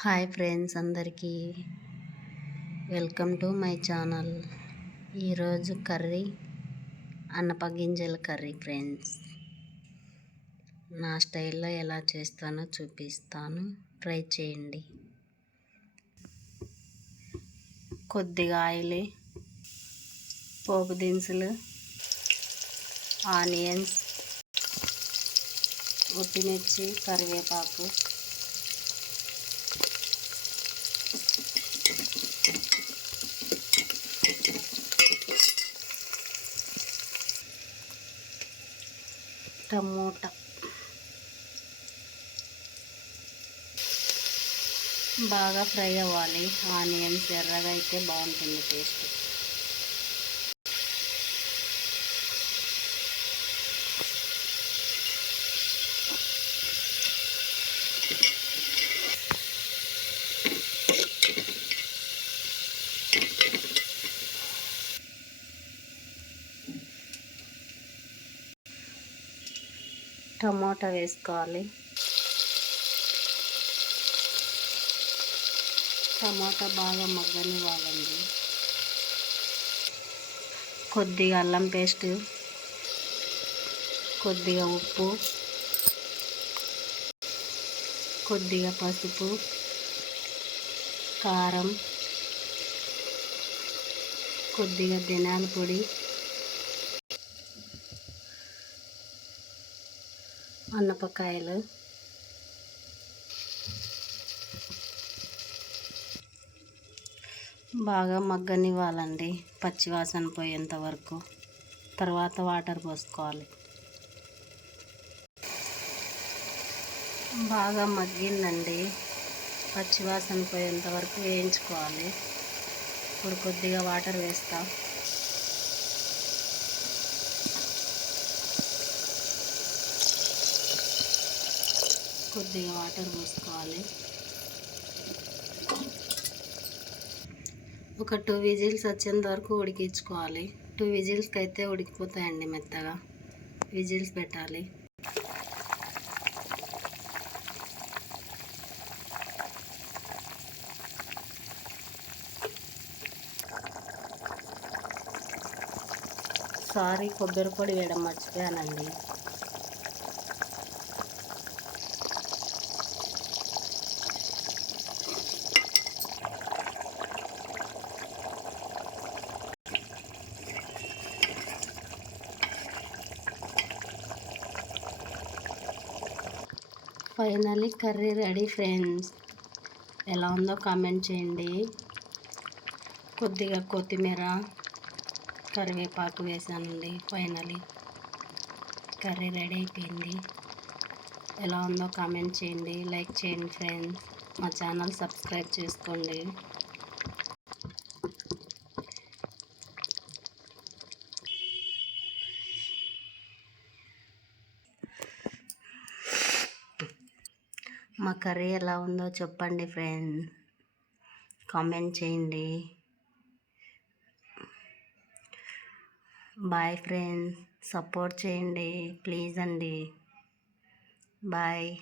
Hi friends అందరికీ. Welcome to my channel. ఈరోజు curry అన్నపగింజల కర్రీ ఫ్రెండ్స్. నా స్టైల్లో ఎలా చేస్తానో చూపిస్తాను. ట్రై చేయండి. కొద్దిగా ఆయిల్ పోపు దినుసులు ఆనియన్స్ ఉప్పిమిర్చి కరివేపాకు టమోటా. బాగా ఫ్రై అవ్వాలి. ఆనియన్స్ ఎర్రగా అయితే బాగుంటుంది టేస్ట్. టమోటా వేసుకోవాలి. టమాటా బాగా మగ్గనివ్వాలండి. కొద్దిగా అల్లం పేస్ట్ కొద్దిగా ఉప్పు కొద్దిగా పసుపు కారం కొద్దిగా ధనియాల పొడి అన్నపకాయలు. బాగా మగ్గనివ్వాలండి పచ్చివాసన పోయేంత వరకు. తర్వాత వాటర్ పోసుకోవాలి. బాగా మగ్గిందండి. పచ్చివాసన పోయేంత వరకు వేయించుకోవాలి. ఇప్పుడు కొద్దిగా వాటర్ వేస్తాం. కొద్దిగా వాటర్ పోసుకోవాలి. ఒక టూ విజిల్స్ వచ్చేంత వరకు ఉడికించుకోవాలి. టూ విజిల్స్కి అయితే ఉడికిపోతాయండి మెత్తగా. విజిల్స్ పెట్టాలి. సారీ కొబ్బరి పొడి వేయడం మర్చిపోయానండి. Finally curry ready friends. ఎలా ఉందో కామెంట్ చేయండి. కొద్దిగా కొత్తిమీర కరివేపాకు వేసానండి ఫైనలీ కర్రీ రెడీ అయిపోయింది. ఎలా ఉందో కామెంట్ చేయండి లైక్ చేయండి ఫ్రెండ్స్. మా ఛానల్ సబ్స్క్రైబ్ చేసుకోండి. మా కర్రీ ఎలా ఉందో చెప్పండి ఫ్రెండ్. కామెంట్ చేయండి. Bye friends. సపోర్ట్ చేయండి. ప్లీజ్ అండి. బాయ్.